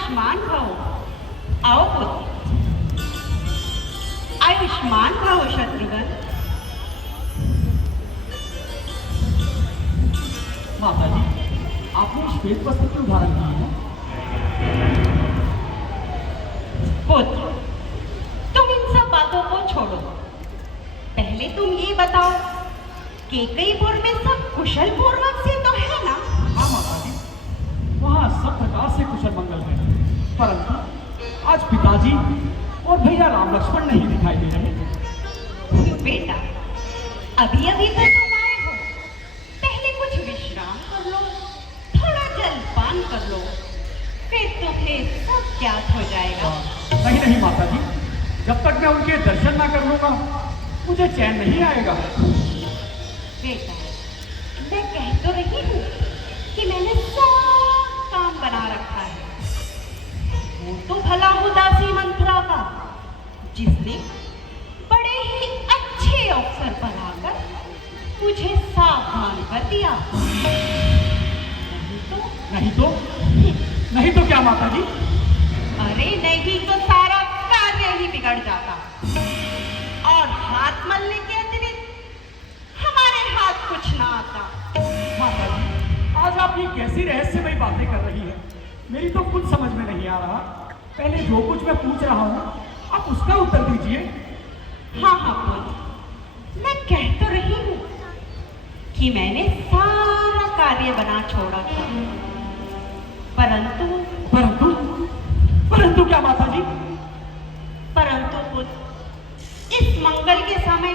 आयुष्मान भव। आओ पुत्र, आयुष्मान भव शत्रुघ्न। माता जी, आपने श्वेत वस्त्र क्यों धारण की है? पुत्र, तुम इन सब बातों को छोड़ो। पहले तुम ये बताओ, केकईपुर में सब कुशल पूर्वक से तो है ना? हाँ माता जी, वहाँ सब प्रकार से कुशल मंगल है, परंतु आज पिताजी और भैया राम लक्ष्मण नहीं दिखाई दे रहे। बेटा, अभी अभी तो तुम आए हो, पहले कुछ विश्राम कर लो, थोड़ा जलपान कर लो, फिर तुम्हें सब ज्ञात हो जाएगा। नहीं नहीं माता जी, जब तक मैं उनके दर्शन ना कर लूंगा मुझे चैन नहीं आएगा। बेटा, मैं कह तो रही हूँ कि मैंने सब काम बना रखा है। वो तो भला उदासी मंत्रा का, जिसने बड़े ही अच्छे अवसर पर आकर मुझे सावधान कर दिया। नहीं तो क्या माता जी? अरे नहीं तो सारा कार्य ही बिगड़ जाता, और हाथ मलने के अतिरिक्त हमारे हाथ कुछ ना आता। माता जी, आज आप ये कैसी रहस्यमयी बातें कर रही हैं? मेरी तो कुछ समझ में नहीं आ रहा। पहले जो कुछ मैं पूछ रहा हूँ आप उसका उत्तर दीजिए। हाँ हाँ पुत्र, मैं कह तो रही हूँ कि मैंने सारा कार्य बना छोड़ा था, परंतु परंतु परंतु क्या माता जी? परंतु पुत्र, इस मंगल के समय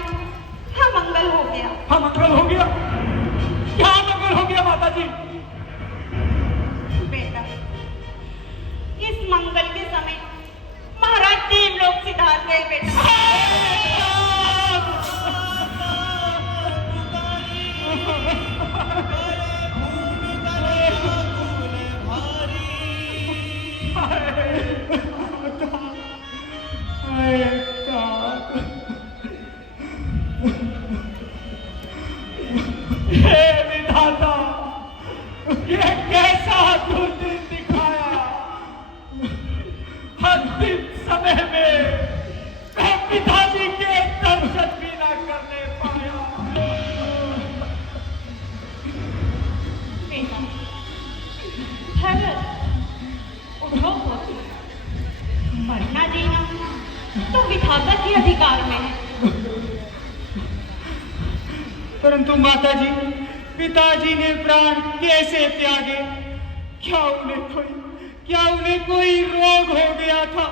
हाँ मंगल हो गया। हाँ मंगल हो गया? क्या मंगल हो गया माता जी? बेटा, इस मंगल के समय महाराज देवलोक सिधार गए। बेटा, हे विधाता, ये कैसा दुर्दिन दिखाया। अंतिम समय में मैं पिताजी के दर्शन भी न करने पाया। बेटा, भरत, उठो पुत्र, मरना जीना तो विधाता के अधिकार में है। परंतु माता जी, पिताजी ने प्राण कैसे त्यागे? क्या उन्हें कोई रोग हो गया था?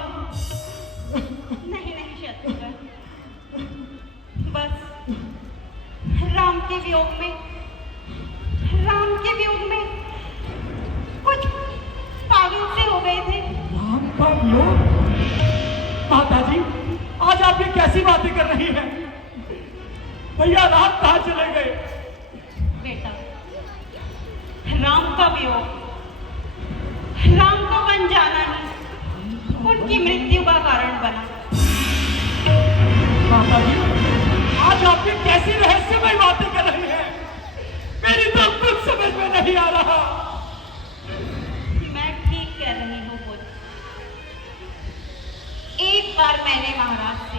नहीं नहीं शत्रुघ्न, बस राम के वियोग में कुछ पागल से हो गए थे। राम का वियोग? माता जी, आज आप ये कैसी बातें कर रही हैं? भैया राम कहाँ चले गए? बेटा, राम का वियोग राम का बन जाना ही उनकी मृत्यु का कारण बना। माता जी, आज आप ये कैसी रहस्यमय बातें कर रही हैं? मेरी तो कुछ समझ में नहीं आ रहा। मैं ठीक कह रही हूँ पुत्र। एक बार मैंने महाराज से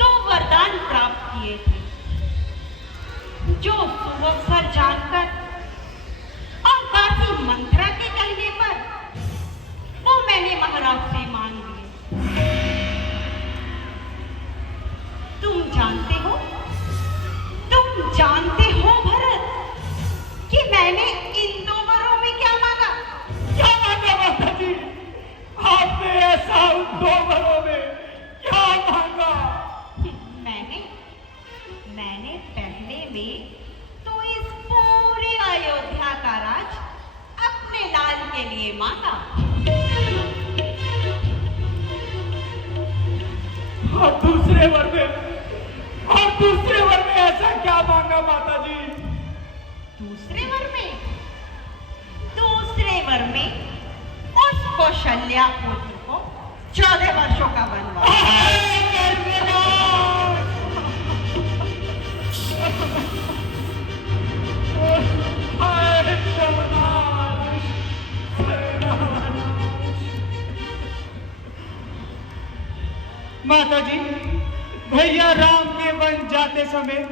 2 वरदान प्राप्त किए थे, जो सुअवसर जानकर और दासी मंत्रा के कहने पर वो मैंने महाराज से मांग लिए। तुम जानते हो भरत कि मैंने इन 2 वरों में क्या मांगा? क्या मांगा माता जी? आपने ऐसा उन 2 वरों में क्या मांगा? मैंने पहले में तो इस पूरे अयोध्या का राज अपने लाल के लिए मांगा, और दूसरे वर में ऐसा क्या मांगा माता जी? दूसरे वर में उस कौशल्या पुत्र को 14 वर्षों का वनवास। माता जी, भैया राम के वन जाते समय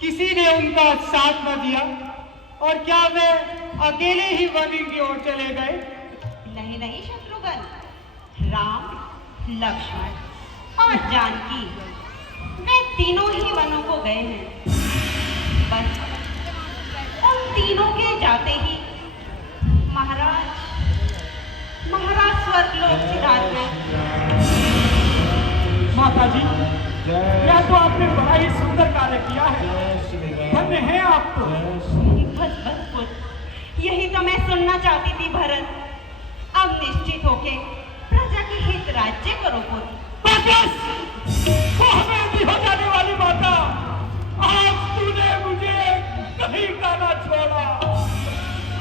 किसी ने उनका साथ न दिया, और क्या वे अकेले ही वन की ओर चले गए? नहीं नहीं शत्रुघ्न, राम, लक्ष्मण और जानकी वे तीनों ही वनों को गए हैं। बस उन तीनों के जाते ही महाराज स्वर्गलोक सिधार गए। माता जी, यह तो आपने बड़ा ही सुंदर कार्य किया है, धन्य है आप तो। बस बस पुत्र, यही तो मैं सुनना चाहती थी भरत। अब निश्चित होके प्रजा के हित राज्य करो पुत्र। वो हमें भी हो जाने वाली माता, आज तूने मुझे कहीं का ना छोड़ा।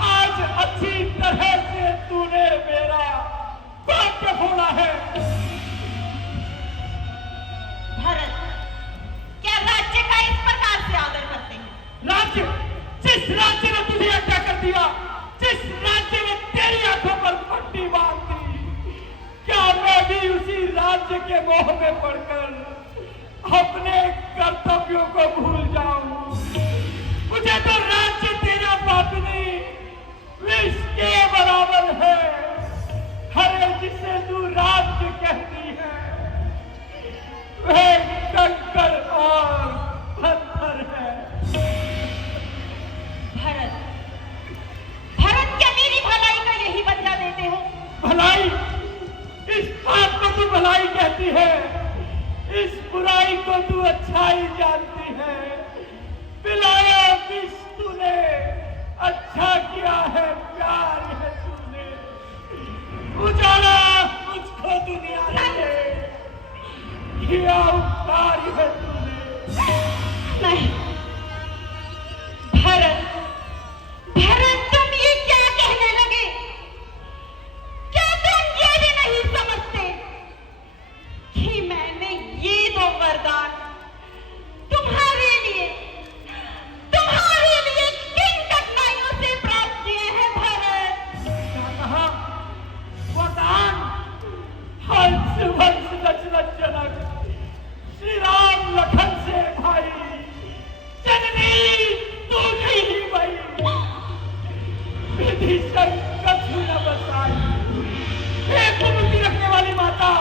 आज अच्छी तरह से तूने मेरा भाग्य फोड़ा है। भरत, क्या राज्य का इस प्रकार से आदर करते हैं? राज्य? जिस राज्य ने तुझे हत्या कर दिया, जिस राज्य ने तेरी आंखों पर पट्टी बांध दी, क्या मैं भी उसी राज्य के मोह में पड़कर अपने कर्तव्यों को भूल जाऊं? मुझे तो राज्य तेरा पापनी विष के बराबर है। हरे जिसे तू राज्य कहती है, वह कंकड़ और पत्थर है। भरत, भरत क्या मेरी भलाई का यही बदला देते हो? भलाई? इस बात को तू भलाई कहती है, इस बुराई को तू अच्छाई जानती है। पिलाया विष तूने, अच्छा किया है प्यार है तूने, उजाला मुझको दुनिया से, किया उपकार है तूने। नहीं भरत, भरत तुम ये क्या कहने लगे? क्या तुम ये भी नहीं समझते कि मैंने ये दो वरदान तुम्हारे लिए किन कठिनाइयों से प्राप्त किए हैं भरत? क्या कहा? वरदान? हंस वंश दशरथ जनक, श्री राम लखन से भाई, जननी तू नहीं भाई, विधि संकट न बसाई। एक मुक्ति रखने वाली माता,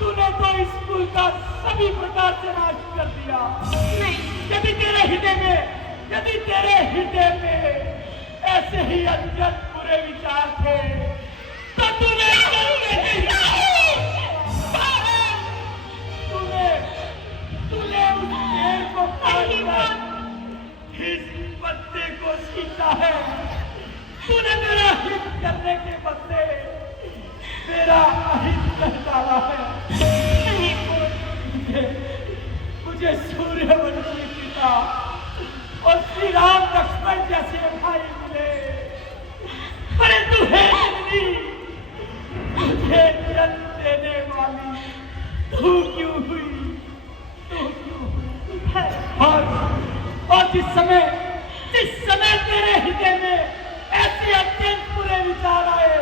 तूने तो इस कुल का सभी प्रकार से नाश कर दिया। नहीं, यदि तेरे हृदय में ऐसे ही अत्यंत बुरे विचार थे, तो तूने उस पेड़ को काटकर इस पत्ते को सींचा है। तूने मेरा हित करने के बदले मेरा अहित कर डाला है। मुझे सूर्यवंशी पिता और श्री राम लक्ष्मण जैसे भाई मिले, परंतु हे जननी, मुझे जन्म देने वाली तू क्यों हुई? और जिस समय तेरे हृदय में ऐसे अत्यंत बुरे विचार आए,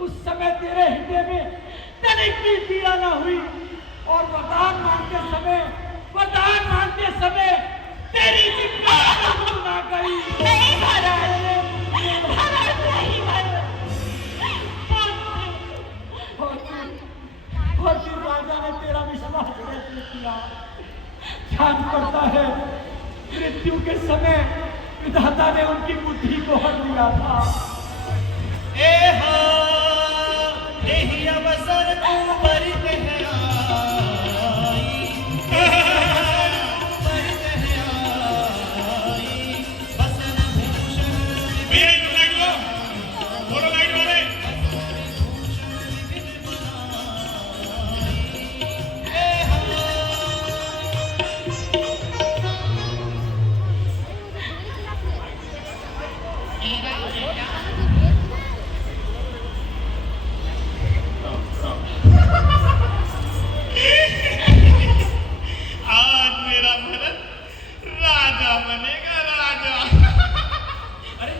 उस समय तेरे हृदय में तनिक भी पीड़ा न हुई, और वरदान मांगते समय तेरी जिंदा ना गई। नहीं भरत, भरत नहीं भरत। और फिर राजा ने तेरा विश्वास कैसे किया? जान पड़ता है मृत्यु के समय विधाता ने उनकी बुद्धि को हट दिया था। यही अवसर तू परित है आई, परित है आई, बसन भूषण आज मेरा भरत राजा बनेगा, राजा। अरे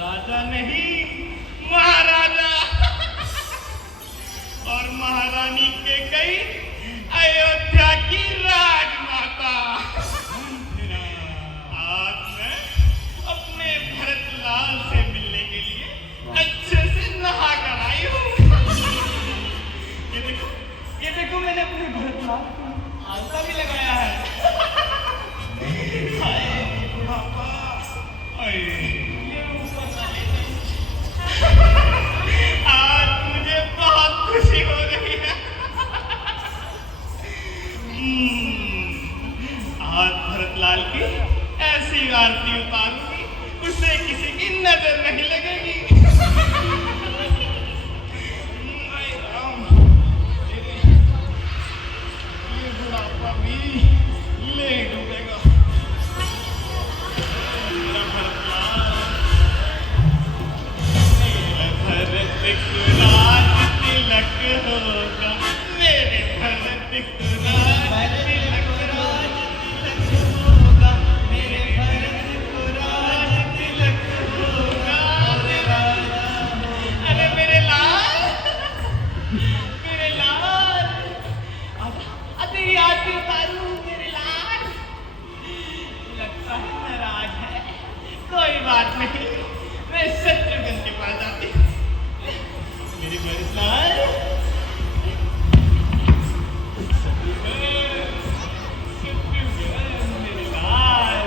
राजा नहीं, महाराजा। और महारानी के कई अयोध्या की राजमाता। आज मैं अपने भरतलाल से मिलने के लिए अच्छे से नहा कर आई हूँ। ये देखो मैंने अपने भरतलाल को आलता भी लगाया है। हाय पापा, हाय ये ऊपर वाले आज मुझे बहुत खुशी हो रही है। आज भरतलाल की ऐसी आरती उतारूंगी उसे किसी की नजर नहीं लगेगी। हाय राम, ये बुढ़ापा भी ले डूबेगा। मेरा भरतलाल, मेरा भरत राज तिलक होगा, मेरे भरत राज तिलक होगा, मेरे भरत राज तिलक होगा। अरे मेरे लाल, मेरे लाल, तेरी आरती उतारूं मेरे लाल। लगता है नाराज है, कोई बात नहीं, मैं शत्रुघ्न के पास जाती हूँ। मेरे भरतलाल, शत्रुघ्न, मेरे लाल,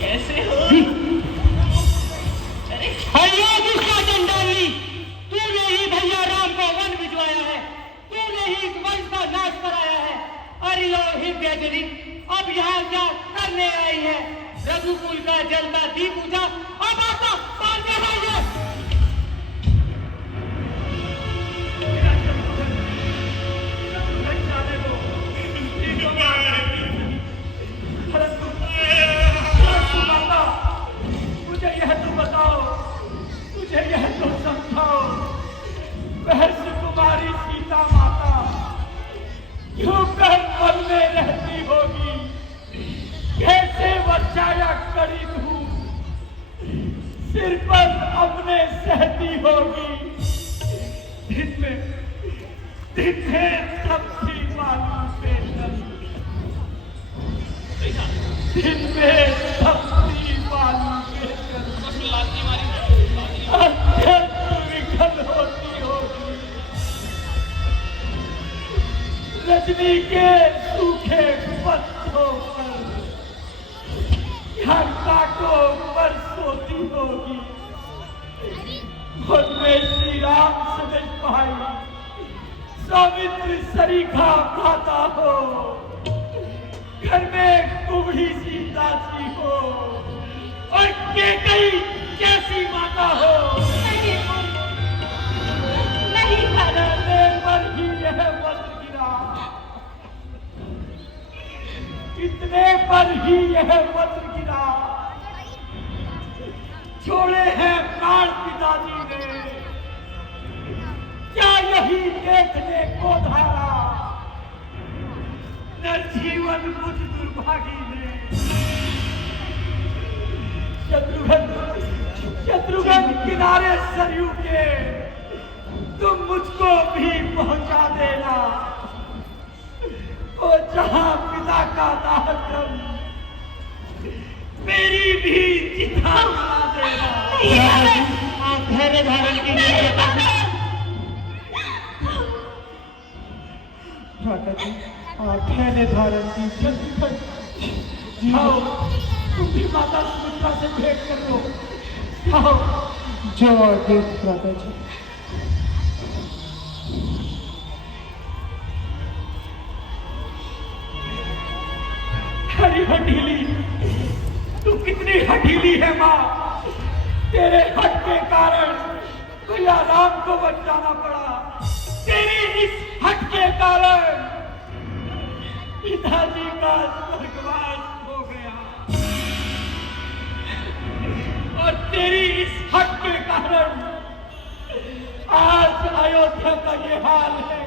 कैसे हो? अरे हरिया दुष्टा चंडाली, तूने ही भैया राम को वन भिजवाया है, तूने ही इस वंश का नाश कराया है। अरे ओ ही बेजनी, अब यहाँ क्या करने आई है? रघुकुल का जलता दीप बुझा, अब आता मारने आई है। मुझे यह तो बताओ, मुझे यह तो समझाओ, वह सुकुमारी सीता माता क्यों कर वन में रहती होगी? कैसे बचाया करी हूँ, सिर पर अपने सहती होगी। दिन में सबसी मालूम पेशन, दिन में सबसी मालूम पेशन अत्यंत विघन होती होगी। रजनी के सूखे पत्तों पर घंटा को ऊपर सोती होगी। उनमें श्री राम समझ पाई, सौमित्र सरीखा खाता हो, घर में कुबड़ी सी दासी हो, और केकई कैसी माता हो। नहीं करने पर ही यह वज्र गिरा, इतने पर ही यह वज्र गिरा। छोड़े हैं प्राण पिताजी ने, क्या यही देखने को धारा? नरजीवन मुझ दुर्भागी ने। शत्रुघ्न किनारे सरयू के तुम मुझको भी पहुंचा देना, वो जहां पिता का दाहक्रम मेरी भी चिता बना देना। आप धैर्य धारण कीजिए माता जी, आप धैर्य धारण कीजिए। आओ, तुम भी माता सुमित्रा से भेंट कर लो। आओ, जो आदेश माता जी। हरी हठीली, तू कितनी हठीली है माँ। तेरे हट के कारण भैया राम को बचाना पड़ा। तेरी इस हट के कारण पिताजी का स्वर्गवास हो गया, और तेरी इस हट के कारण आज अयोध्या का ये हाल है।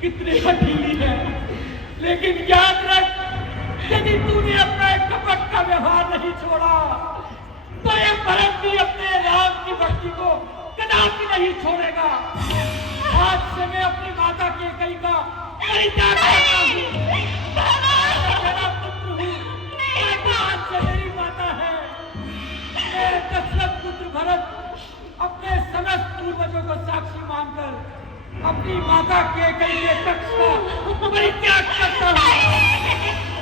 कितनी हठीली है, लेकिन याद रख, यदि तूने अपना एक कपट का व्यवहार नहीं छोड़ा तो ये भरत भी अपने राम की भक्ति को कदापि नहीं छोड़ेगा। आज से मैं अपनी माता के कई का परित्याग करता हूँ। मेरा पुत्र हूँ, आज से मेरी माता है। मैं दशरथ पुत्र भरत अपने समस्त पूर्वजों को साक्षी मानकर अपनी माता के कई के कक्ष का परित्याग करता हूँ।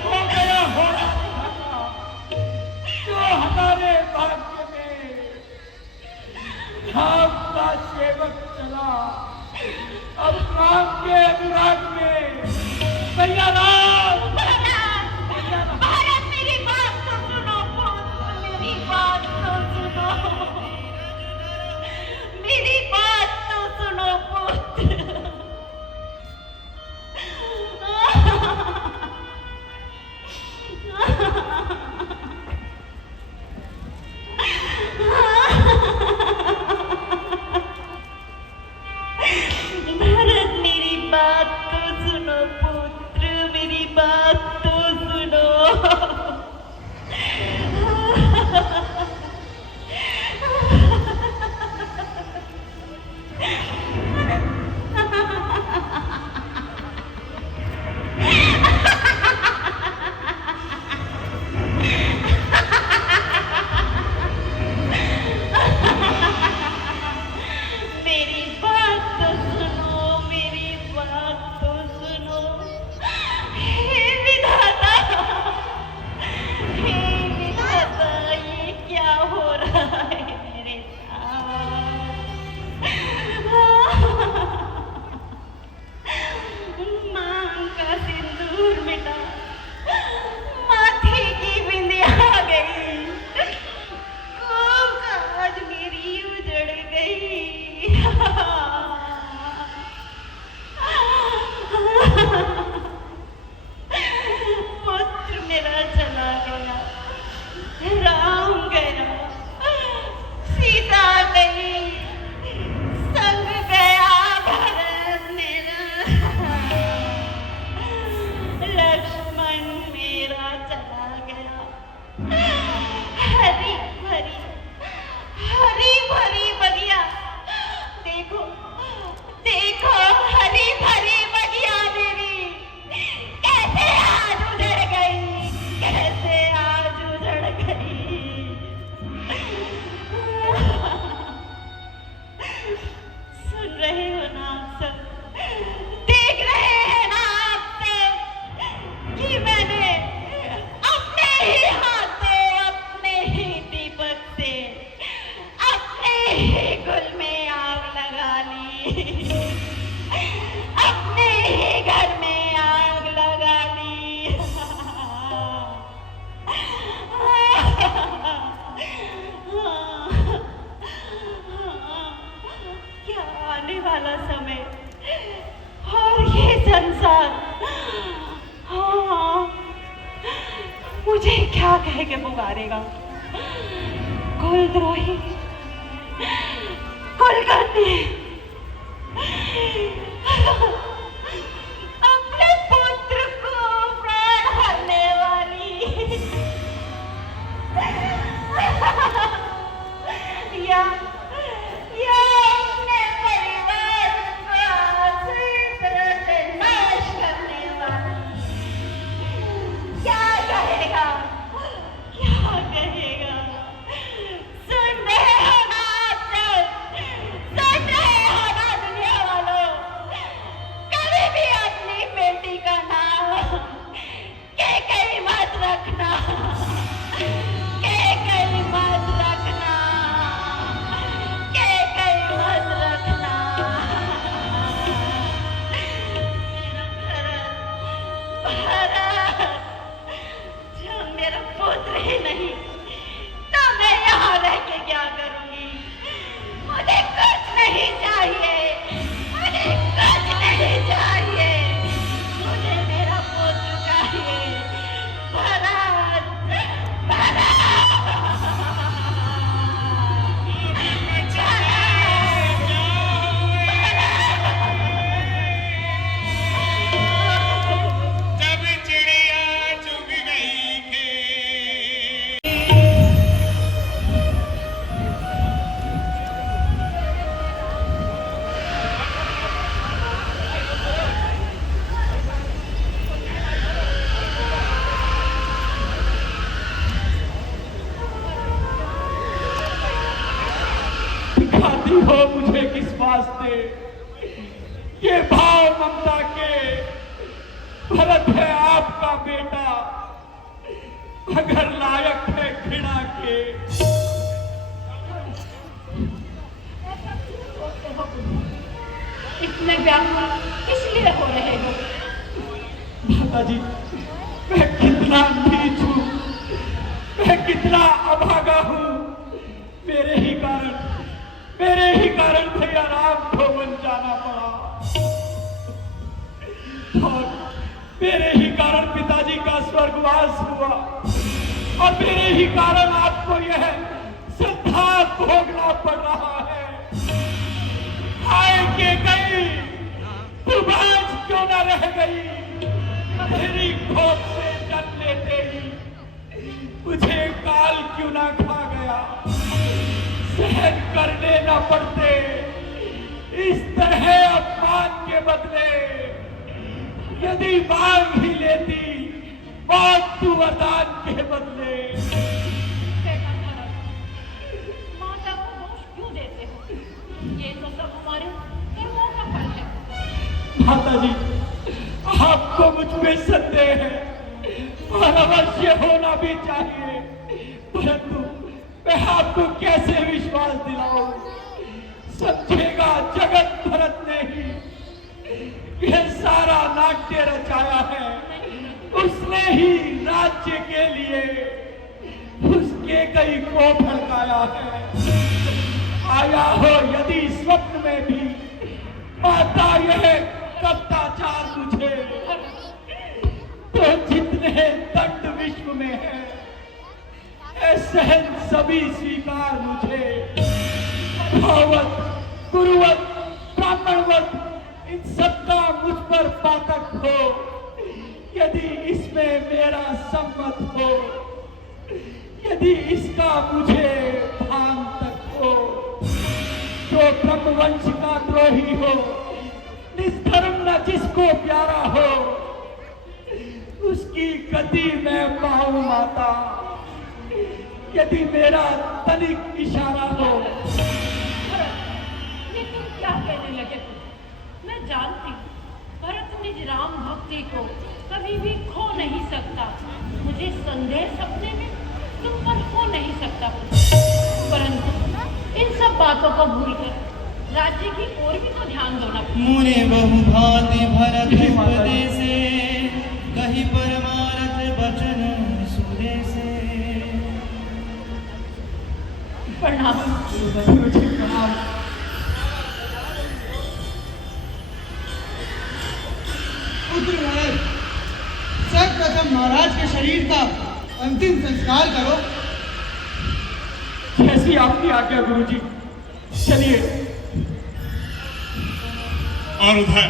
हो गया हो जो हमारे भाग्य में राम का सेवक चला, अब राम के अनुराग में भैया राम। भारत, मेरी बात तो सुनो पुत्र, मेरी बात तो सुनो, मेरी बात तो सुनो पुत्र। भारत, मेरी बात तो सुनो पुत्र, मेरी बात तो सुनो। मेरी बात तो सुनो, मेरी बात तो सुनो। हे विधाता, हे विधाता, ये क्या हो रहा है मेरे साथ? मांग का सिंदूर मिटा, माथे की बिंदिया आ गई, आज मेरी उजड़ गई। पुत्र मेरा चला गया, राम गया, सीता गई, संग गया भरत मेरा, लक्ष्मण मेरा चला गया। हरी भरी, हरी भरी बगिया, देखो देखो, हरी भरी बगिया मेरी कैसे आज उजड़ गई, कैसे आज उजड़ गई। सुन रहे हो ना आप सब, देख रहे हैं ना आप सब कि मैंने अपने ही हाथों, अपने ही दीपक से अपने ही गुल में आग लगा ली, अपने ही घर में आग लगा ली। क्या आने वाला समय और ये संसार, हाँ, मुझे क्या कह के पुकारेगा? कुलद्रोही, कुलकर्णी, अपने पुत्र को प्राण हरने वाली, या अपने परिवार का पूरी तरह से नाश करने वाली, क्या कहेगा, क्या कहेगा? सुन रहे हो ना आप सब, सुन रहे ममता के, भरत है आपका बेटा, मगर लायक है घृणा के। इतने व्याकुल किस लिए हो रहे हो? माताजी, मैं कितना नीच हूँ, मैं कितना अभागा हूँ। मेरे ही कारण भैया राम को वन जाना पड़ा, और मेरे ही कारण पिताजी का स्वर्गवास हुआ, और मेरे ही कारण आपको यह संताप भोगना पड़ रहा है। आए के गई, तुम आज क्यों न रह गई? मेरी खोप से जन्म लेते ही मुझे काल क्यों ना खा गया? सहन करने न पड़ते इस तरह अपमान के बदले, यदि मांग ही लेती मौत तू वरदान के बदले। बेटा भरत, माता को दोष क्यों देते हो? ये तो सब हमारे कर्मों का फल है। माताजी, आपको मुझ पे संदेह है और अवश्य होना भी चाहिए, परंतु मैं आपको कैसे विश्वास दिलाऊं? समझेगा जगत भरत ने ही यह सारा नाट्य रचाया है, उसने ही राज्य के लिए उसके कई को भड़काया है। आया हो यदि स्वप्न में भी माता यह कप्ताचार मुझे, तो जितने दंड विश्व में है सहन सभी स्वीकार मुझे। भावत, गुरुवत, ब्राह्मणवत, इन सबका मुझ पर पातक हो, यदि इसमें मेरा सम्मत हो, यदि इसका मुझे भान तक हो, तो ब्रह्मवंश का द्रोही हो, निष्धर्म न जिसको प्यारा हो, उसकी गति में पाऊं माता, यदि मेरा तनिक इशारा हो। ये तुम क्या कहने लगे? मैं जानती हूँ भरत निज राम भक्ति को कभी भी खो नहीं सकता। मुझे संदेह सपने में तुम पर हो नहीं सकता, परंतु इन सब बातों को भूलकर राज्य की ओर भी तो ध्यान दो ना। मुने बहु भांति भरत उपदेसे, कही परमारथ वचन सुदेसे। प्रणाम। गुरुजी प्रणाम। पुत्र महाराज, सर्वप्रथम महाराज के शरीर का अंतिम संस्कार करो। जैसी आपकी आज्ञा गुरुजी। चलिए। और उधर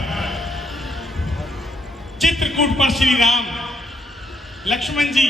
चित्रकूट पर श्री राम, लक्ष्मण जी